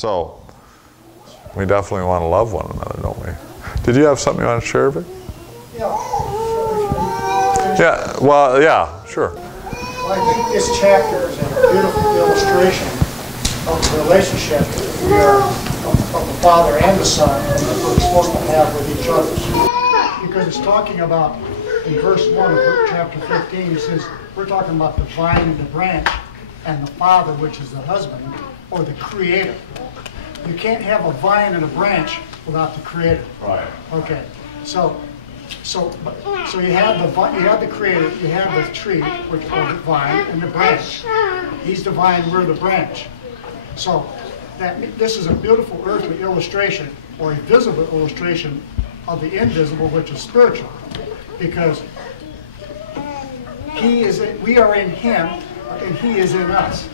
So we definitely want to love one another, don't we? Did you have something you want to share, Vic? Yeah. Yeah, well, yeah, sure. Well, I think this chapter is a beautiful illustration of the relationship of the Father and the Son that we're supposed to have with each other. Because it's talking about, in verse 1 of chapter 15, it says, we're talking about the vine and the branch, and the Father, which is the husband, or the Creator. You can't have a vine and a branch without the Creator. Right. Okay. So you have the Creator, you have the tree, which is the vine, and the branch. He's the vine, we're the branch. So this is a beautiful earthly illustration, or a visible illustration of the invisible, which is spiritual, because we are in Him, and He is in us.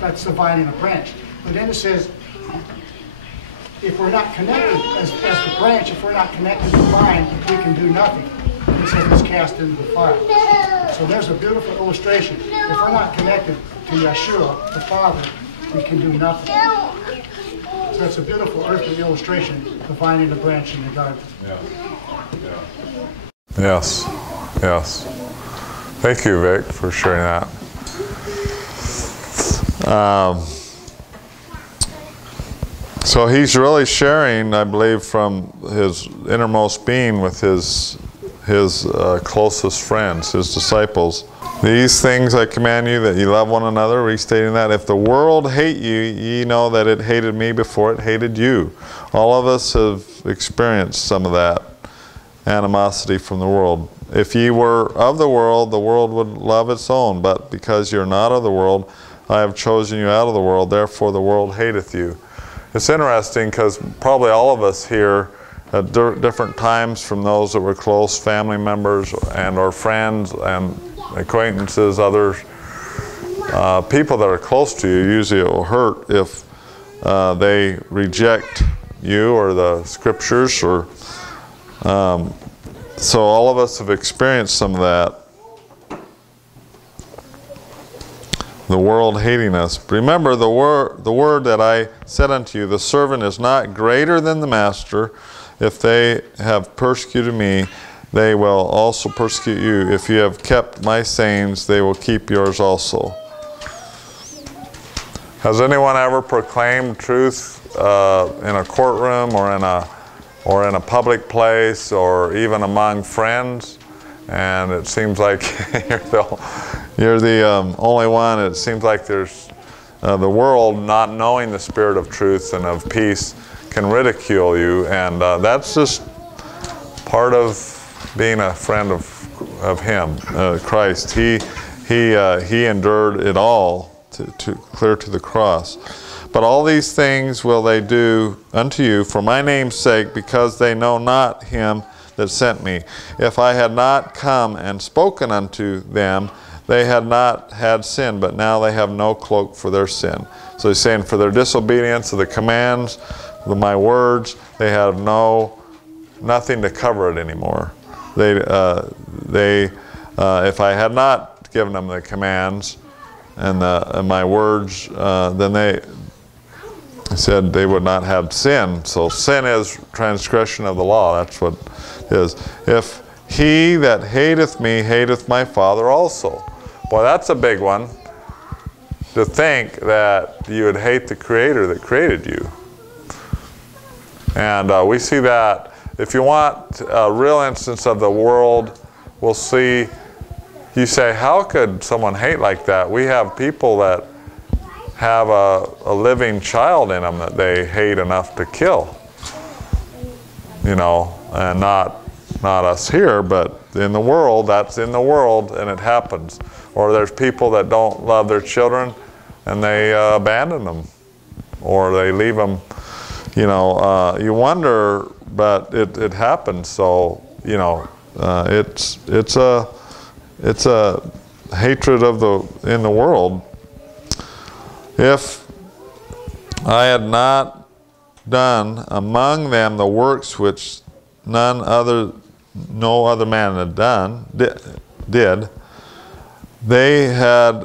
That's the vine and the branch. But then it says, if we're not connected as the branch, if we're not connected to the vine, we can do nothing. It says it's cast into the fire. So there's a beautiful illustration. If we're not connected to Yeshua, the Father, we can do nothing. So it's a beautiful earthly illustration, the vine and the branch in the garden. Yeah. Yes. Yes. Thank you, Vic, for sharing that. So he's really sharing, I believe, from his innermost being with his closest friends, his disciples. These things I command you, that ye love one another, restating that. If the world hate you, ye know that it hated me before it hated you. All of us have experienced some of that animosity from the world. If ye were of the world would love its own. But because you're not of the world, I have chosen you out of the world. Therefore the world hateth you. It's interesting because probably all of us here at different times, from those that were close family members and our friends and acquaintances, others, people that are close to you, usually it will hurt if they reject you or the scriptures, or so all of us have experienced some of that. The world hating us. But remember the word that I said unto you, the servant is not greater than the master. If they have persecuted me, they will also persecute you. If you have kept my sayings, they will keep yours also. Has anyone ever proclaimed truth in a courtroom or in a public place, or even among friends? And it seems like you're the only one. It seems like there's the world, not knowing the spirit of truth and of peace, can ridicule you, and that's just part of being a friend of Him, Christ. He endured it all to clear to the cross. But all these things will they do unto you for my name's sake, because they know not Him that sent me. If I had not come and spoken unto them, they had not had sin, but now they have no cloak for their sin. So he's saying, for their disobedience of the commands of my words, they have nothing to cover it anymore. If I had not given them the commands and my words, then they said they would not have sin. So sin is transgression of the law. That's what it is. If he that hateth me hateth my Father also. Boy, that's a big one, to think that you would hate the Creator that created you. And we see that. If you want a real instance of the world, we'll see, you say, how could someone hate like that? We have people that have a living child in them that they hate enough to kill. You know, and not us here, but in the world, that's in the world, and it happens. Or there's people that don't love their children, and they abandon them, or they leave them. You know, you wonder, but it happens. So, you know, it's a hatred of in the world. If I had not done among them the works which no other man had did, they had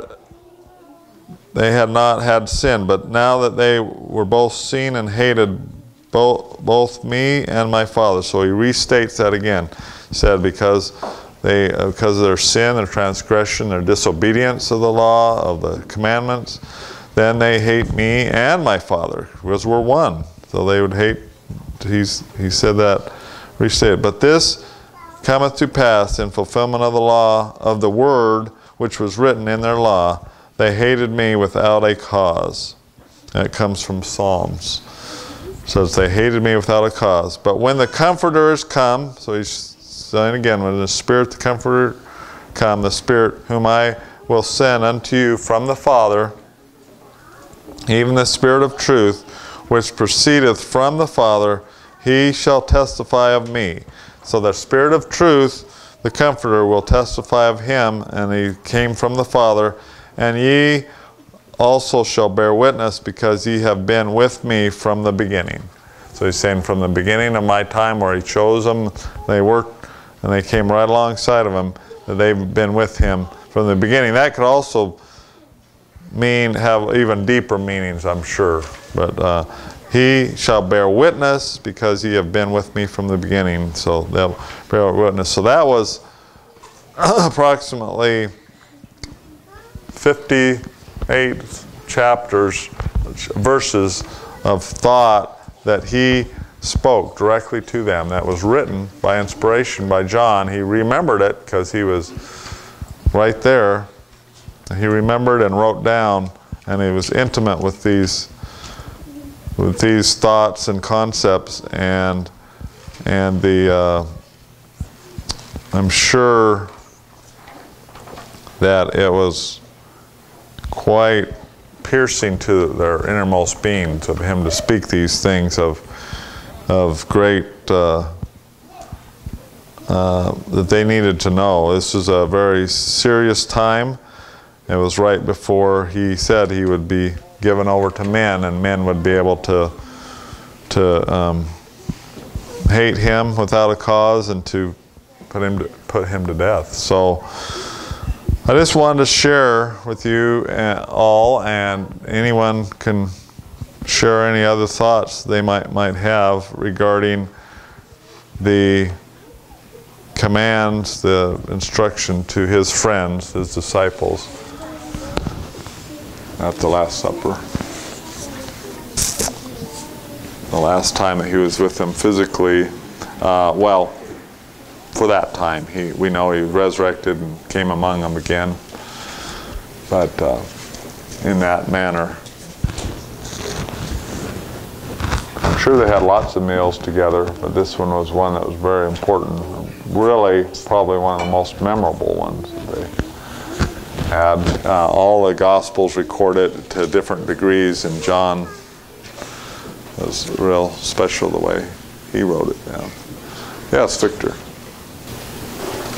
they had not had sin, but now that they were both seen and hated both me and my Father. So he restates that again. He said because of their sin, their transgression, their disobedience of the law, of the commandments, then they hate me and my Father, because we're one. So they would hate, he said that, restated. But this cometh to pass in fulfillment of the law, of the word which was written in their law. They hated me without a cause. And it comes from Psalms. It says they hated me without a cause. But when the Comforter is come, so he's saying again, when the Spirit, the Comforter come, the Spirit whom I will send unto you from the Father, even the Spirit of truth, which proceedeth from the Father, he shall testify of me. So the Spirit of truth, the Comforter, will testify of him, and he came from the Father. And ye also shall bear witness, because ye have been with me from the beginning. So he's saying from the beginning of my time, where he chose them, they worked, and they came right alongside of him, that they've been with him from the beginning. That could also have even deeper meanings, I'm sure. But he shall bear witness, because ye have been with me from the beginning. So they'll bear witness. So that was approximately 58 chapters, verses of thought that he spoke directly to them. That was written by inspiration by John. He remembered it because he was right there. He remembered and wrote down, and he was intimate with these thoughts and concepts, and I'm sure that it was quite piercing to their innermost beings of him to speak these things of great that they needed to know. This was a very serious time. It was right before he said he would be given over to men, and men would be able to hate him without a cause, and to put him to death. So I just wanted to share with you all, and anyone can share any other thoughts they might have regarding the commands, the instruction to his friends, his disciples, at the Last Supper. The last time that he was with them physically, well, for that time. We know he resurrected and came among them again, but in that manner. I'm sure they had lots of meals together, but this one was one that was very important. Really, probably one of the most memorable ones that they had. All the Gospels record it to different degrees, and John was real special the way he wrote it down. Yes, Victor.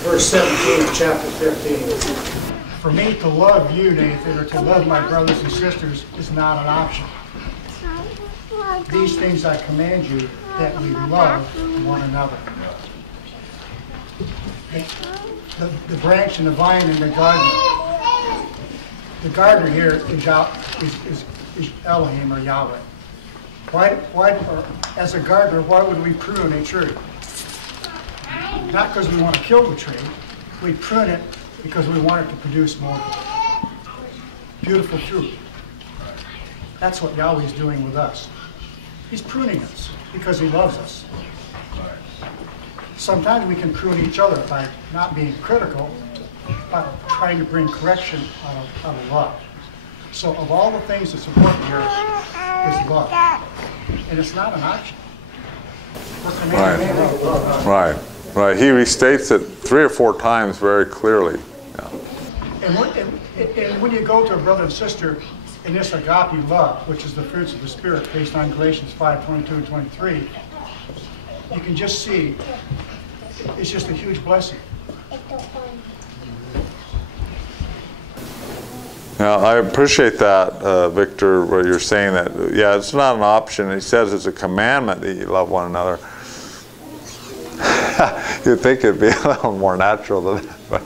Verse 17 of chapter 15. For me to love you, Nathan, or to love my brothers and sisters is not an option. These things I command you, that we love one another. The branch and the vine and the gardener. The gardener here is Elohim, or Yahweh. As a gardener, why would we prune a tree? Not because we want to kill the tree. We prune it because we want it to produce more beautiful fruit. That's what Yahweh is doing with us. He's pruning us because he loves us. Sometimes we can prune each other by not being critical, but trying to bring correction out of love. So of all the things that's important here is love. And it's not an option. Right. Right. He restates it 3 or 4 times very clearly. Yeah. And when you go to a brother and sister in this agape love, which is the fruits of the Spirit based on Galatians 5:22 and 23, you can just see it's just a huge blessing. Now, I appreciate that, Victor, where you're saying that, yeah, it's not an option. He says it's a commandment that you love one another. You'd think it'd be a little more natural than that.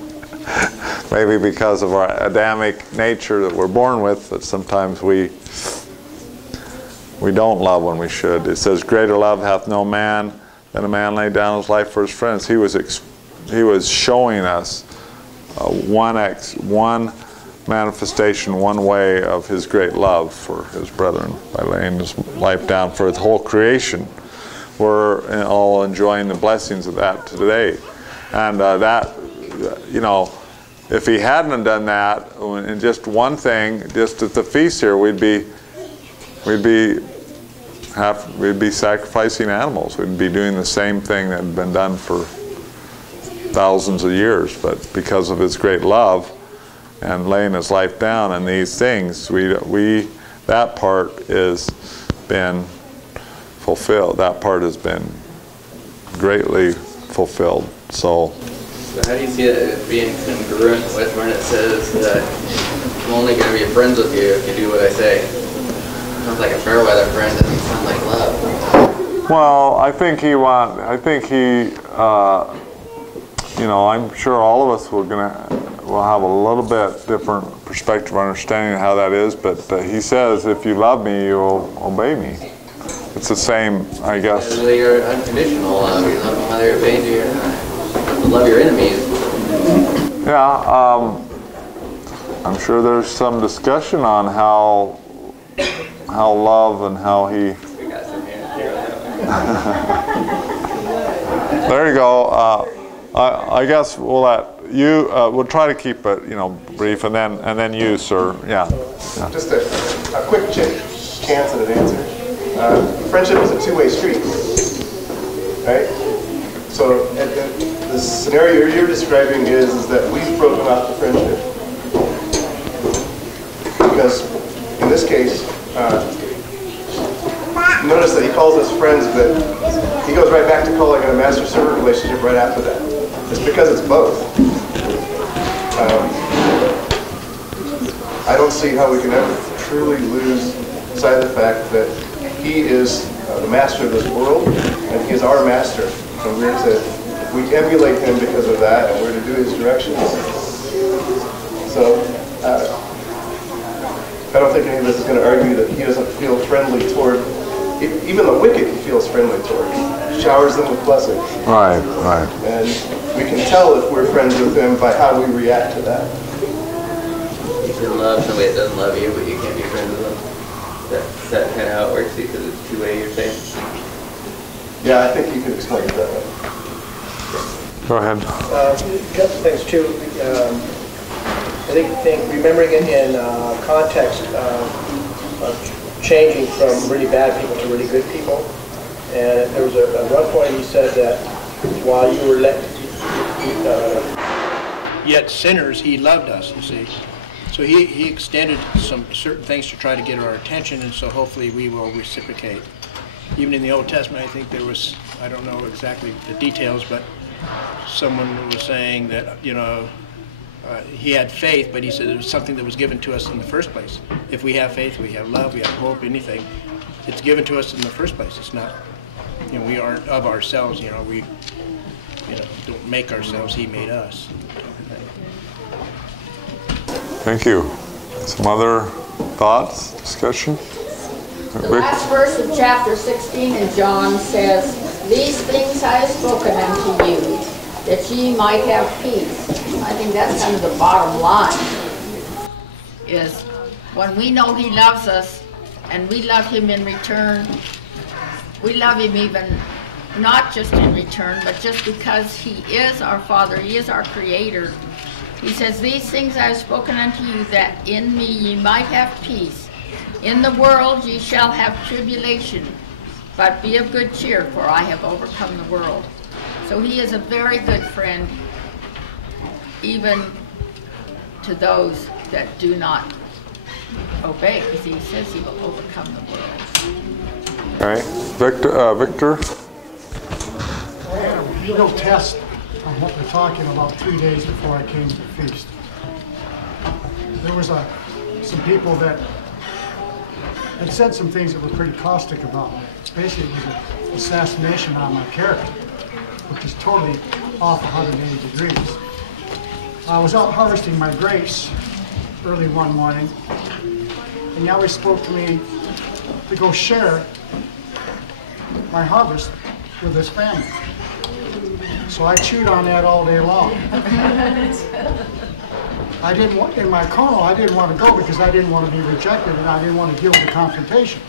But maybe because of our Adamic nature that we're born with, that sometimes we don't love when we should. It says, greater love hath no man than a man lay down his life for his friends. He was showing us one manifestation, one way of his great love for his brethren by laying his life down for his whole creation. We're all enjoying the blessings of that today. And that, you know, if he hadn't done that, in just one thing, just at the feast here, we'd be sacrificing animals. We'd be doing the same thing that had been done for thousands of years. But because of his great love and laying his life down and these things, that part has been fulfilled. That part has been greatly fulfilled. So how do you see it being congruent with when it says that I'm only going to be friends with you if you do what I say? Sounds like a fair weather friend. Doesn't sound like love. well, I think he, you know, I'm sure all of us will have a little bit different perspective or understanding of how that is, but he says, if you love me, you'll obey me. It's the same, I guess. You're unconditional love. You love them whether you're obeying you or not. You love your enemies. Yeah, I'm sure there's some discussion on how love and how he. We got some here. There you go. I guess we'll let you. We'll try to keep it, you know, brief, and then you, sir. Yeah. Just a quick chance at an answer. Friendship is a two-way street, right? So the scenario you're describing is that we've broken off the friendship. Because in this case, notice that he calls us friends, but he goes right back to calling it a master-servant relationship right after that. It's because it's both. I don't see how we can ever truly lose sight of the fact that he is the master of this world, and he is our master. And we emulate him because of that, and we're to do his directions. So, I don't think any of us is going to argue that he doesn't feel friendly toward, even the wicked he feels friendly toward. He showers them with blessings. Right. And we can tell if we're friends with him by how we react to that. You can love somebody that doesn't love you, but you can't be friends with them. Is that kind of how it works? Because it's two-way, you're saying? Yeah, I think you could explain it that way. Go ahead. A couple things too. I think remembering it in context of changing from really bad people to really good people. And there was at one point he said that while you were yet sinners, he loved us, you see. So he extended some certain things to try to get our attention, and so hopefully we will reciprocate. Even in the Old Testament, I think there was, I don't know exactly the details, but someone was saying that, you know, he had faith, but he said it was something that was given to us in the first place. If we have faith, we have love, we have hope, anything, it's given to us in the first place. It's not, you know, we aren't of ourselves, you know, we don't make ourselves, he made us. Thank you. Some other thoughts, discussion? The last verse of chapter 16 in John says, "These things I have spoken unto you, that ye might have peace." I think that's kind of the bottom line, is when we know he loves us and we love him in return, we love him even not just in return, but just because he is our Father, he is our Creator. He says, "These things I have spoken unto you, that in me ye might have peace. In the world ye shall have tribulation, but be of good cheer, for I have overcome the world." So he is a very good friend, even to those that do not obey, because he says he will overcome the world. All right. Victor? I had a real test on what they're talking about 3 days before I came to the feast. There was some people that had said some things that were pretty caustic about me. Basically, it was an assassination on my character, which is totally off 180 degrees. I was out harvesting my grapes early one morning, and Yahweh spoke to me to go share my harvest with his family. So I chewed on that all day long. I didn't want, in my carnal, I didn't want to go because I didn't want to be rejected and I didn't want to deal with the confrontation.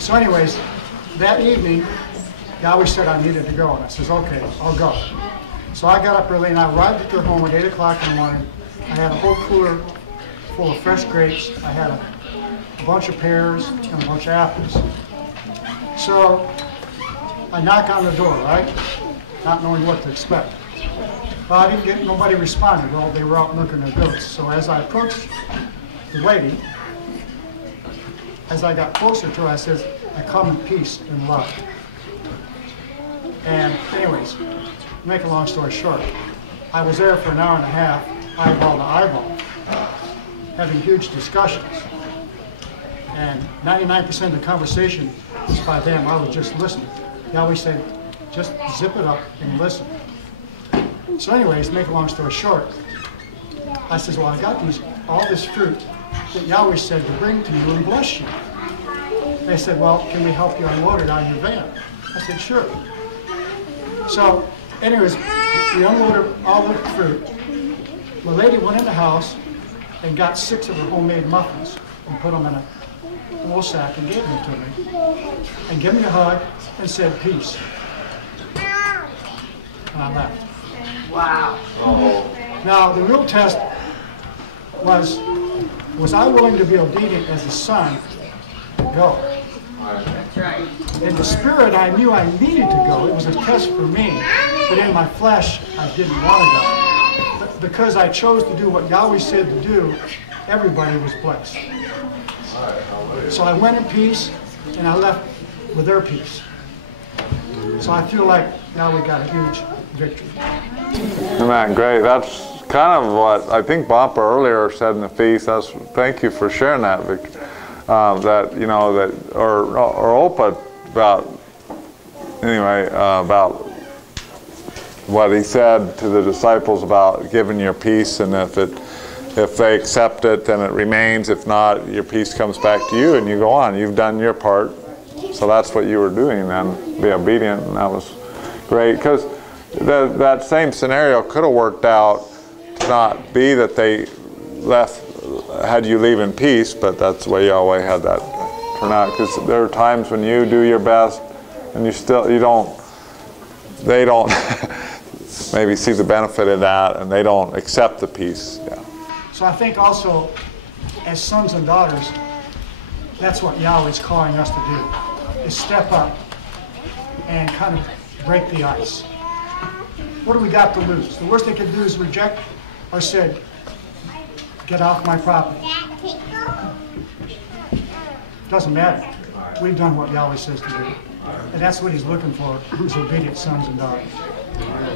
So anyways, that evening, Yahweh said I needed to go, and I says, okay, I'll go. So I got up early and I arrived at their home at 8 o'clock in the morning. I had a whole cooler full of fresh grapes. I had a bunch of pears and a bunch of apples. So I knock on the door, right? Not knowing what to expect. Well, I didn't get, nobody responded. Well, they were out milking their goats. So as I approached the lady, as I got closer to her, I said, I come in peace and love. And anyways, to make a long story short, I was there for an hour and a half, eyeball to eyeball, having huge discussions. And 99% of the conversation was by them. I was just listening. Yahweh said, just zip it up and listen. So anyways, to make a long story short, I said, well, I got all this fruit that Yahweh said to bring to you and bless you. They said, well, can we help you unload it out of your van? I said, sure. So anyways, we unloaded all the fruit. The lady went in the house and got 6 of her homemade muffins and put them in a wool sack and gave them to me. And gave me a hug and said, peace. And I left. Wow. Now, the real test was I willing to be obedient as a son? Go. That's right. In the spirit, I knew I needed to go. It was a test for me. But in my flesh, I didn't want to go. But because I chose to do what Yahweh said to do, everybody was blessed. So I went in peace, and I left with their peace. So I feel like Yahweh got a huge victory. Man, great. That's kind of what I think Bampa earlier said in the feast. Thank you for sharing that, Victor. That, you know, that, or Opa about, anyway, about what he said to the disciples about giving your peace, and if they accept it, then it remains. If not, your peace comes back to you and you go on. You've done your part. So that's what you were doing then, be obedient, and that was great. Because that same scenario could have worked out to not be that they had you leave in peace, but that's the way Yahweh had that turn out. Because there are times when you do your best and they don't maybe see the benefit of that, and they don't accept the peace. Yeah. So I think also, as sons and daughters, that's what Yahweh's calling us to do, is step up and kind of break the ice. What do we got to lose? The worst they could do is reject or say, get off my property. Doesn't matter. We've done what Yahweh says to do. And that's what he's looking for, who's obedient sons and daughters.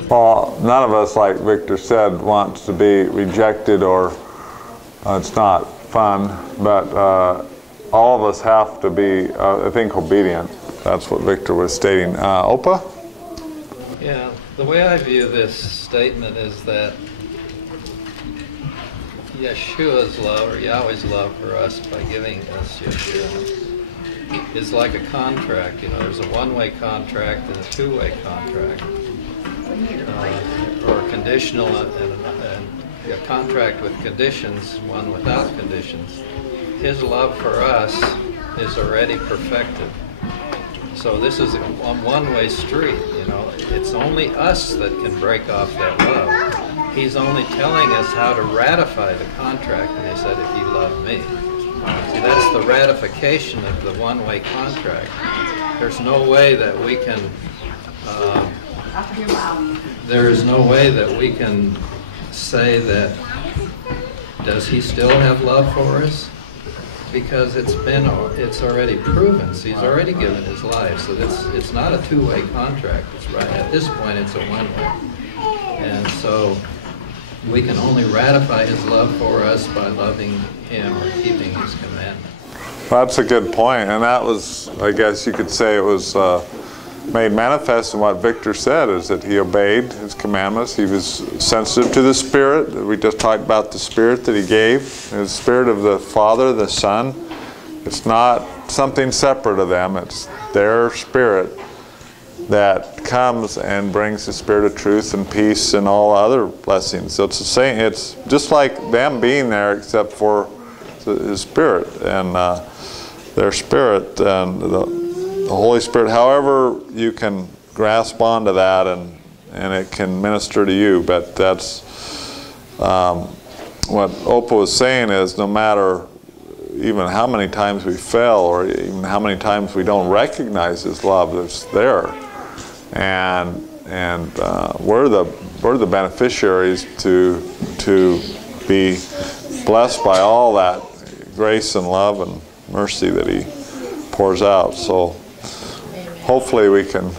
Well, none of us, like Victor said, wants to be rejected, or it's not fun, but all of us have to be, I think, obedient. That's what Victor was stating. Opa? Yeah, the way I view this statement is that Yeshua's love, or Yahweh's love for us by giving us Yeshua, is like a contract. You know, there's a one-way contract and a two-way contract, or conditional, and a contract with conditions, one without conditions. His love for us is already perfected. So this is a one-way street, you know. It's only us that can break off that love. He's only telling us how to ratify the contract, and he said, if you love me. See, that's the ratification of the one-way contract. There's no way that we can, there is no way that we can say that, does he still have love for us? Because it's already proven. So he's already given his life. So it's not a two-way contract. It's right at this point it's a one-way. And so we can only ratify his love for us by loving him or keeping his commandments. That's a good point, and that was, I guess you could say, it was made manifest in what Victor said, is that he obeyed his commandments. He was sensitive to the Spirit. We just talked about the Spirit that he gave, the Spirit of the Father, the Son. It's not something separate of them. It's their Spirit that comes and brings the Spirit of truth and peace and all other blessings. So it's the same. It's just like them being there, except for His Spirit and their Spirit and the Holy Spirit. However you can grasp onto that, and it can minister to you. But that's what Opa was saying, is no matter even how many times we fail, or even how many times we don't recognize His love, it's there. And we're the beneficiaries to be blessed by all that grace and love and mercy that He pours out. So hopefully we can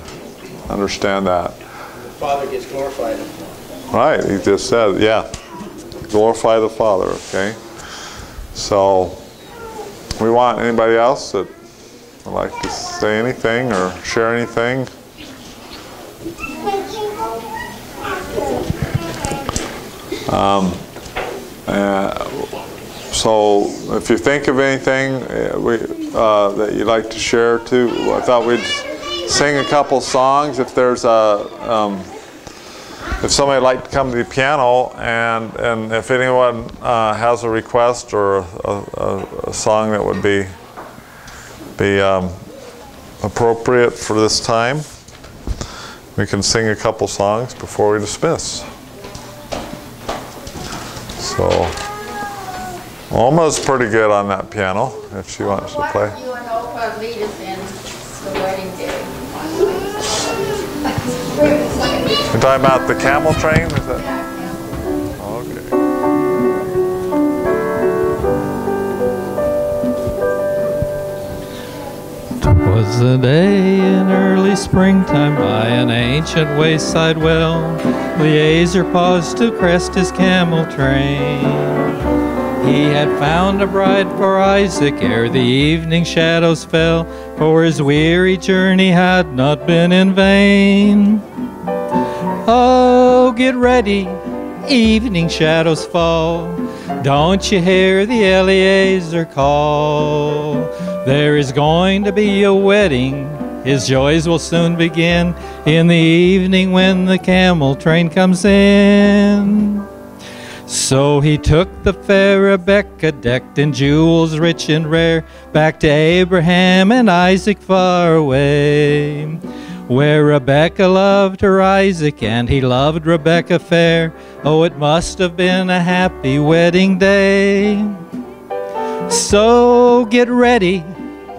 understand that. The Father gets glorified. Right, He just said, yeah, glorify the Father. Okay. So we want anybody else that would like to say anything or share anything. So if you think of anything that you'd like to share too, I thought we'd sing a couple songs. If there's if somebody would like to come to the piano, and if anyone has a request or a song that would be appropriate for this time, we can sing a couple songs before we dismiss. So, Alma's pretty good on that piano, if she wants to play. Why don't you and Opa lead us in the wedding day? You're talking about the camel train? Is that? Okay. 'Twas a day in early springtime by an ancient wayside well. Eliezer paused to crest his camel train. He had found a bride for Isaac ere the evening shadows fell, for his weary journey had not been in vain. Oh, get ready, evening shadows fall. Don't you hear the Eliezer call? There is going to be a wedding, his joys will soon begin in the evening when the camel train comes in. So he took the fair Rebecca, decked in jewels rich and rare, back to Abraham and Isaac far away, where Rebecca loved her Isaac and he loved Rebecca fair. Oh, it must have been a happy wedding day. So get ready,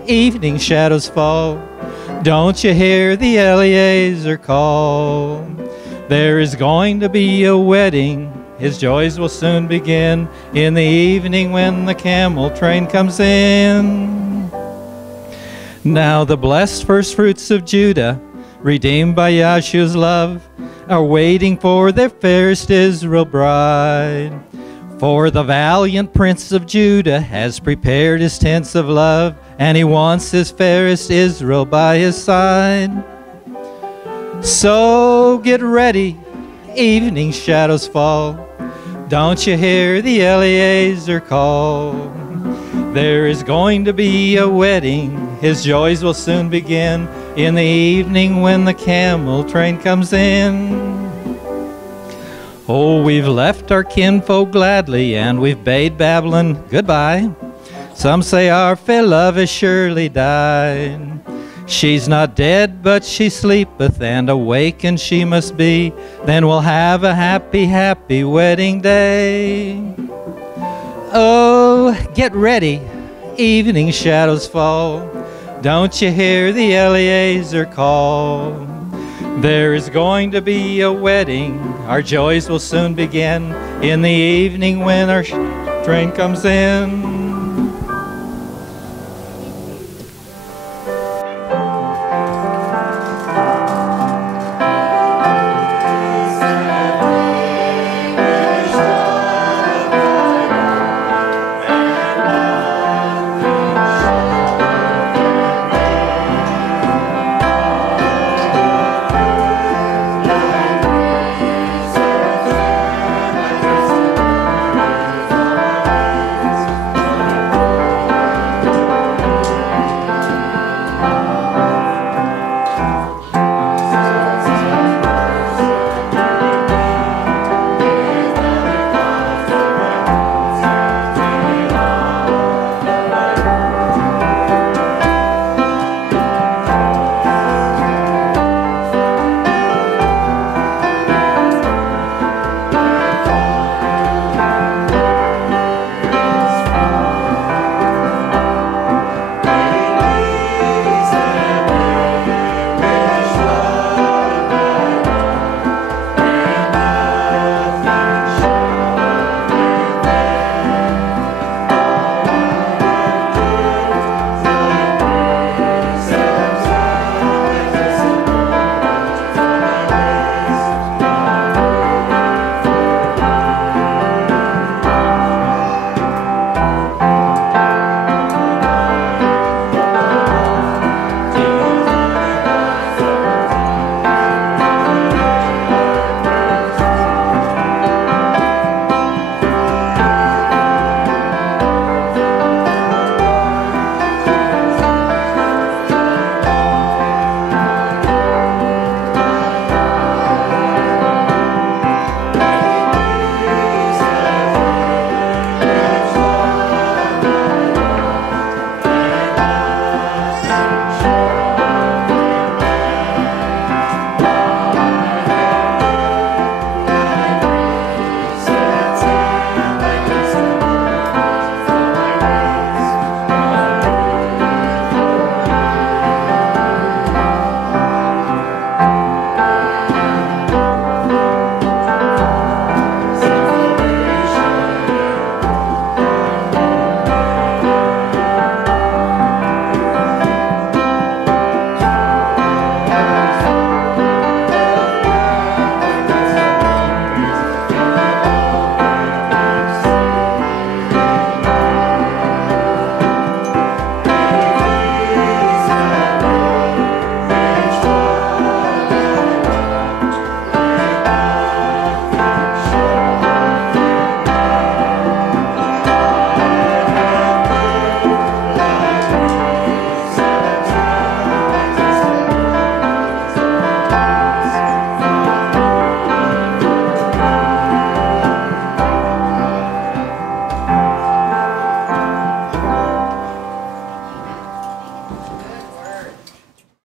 evening shadows fall. Don't you hear the Eliezer call? There is going to be a wedding, his joys will soon begin in the evening when the camel train comes in. Now the blessed first fruits of Judah, redeemed by Yahshua's love, are waiting for their fairest Israel bride. For the valiant prince of Judah has prepared his tents of love, and he wants his fairest Israel by his side. So get ready, evening shadows fall. Don't you hear the Eliezer call? There is going to be a wedding, his joys will soon begin in the evening when the camel train comes in. Oh, we've left our kinfolk gladly, and we've bade Babylon goodbye. Some say our fair love has surely died. She's not dead, but she sleepeth, and awakened she must be. Then we'll have a happy, happy wedding day. Oh, get ready, evening shadows fall. Don't you hear the Eliezer call? There is going to be a wedding, our joys will soon begin in the evening when our train comes in.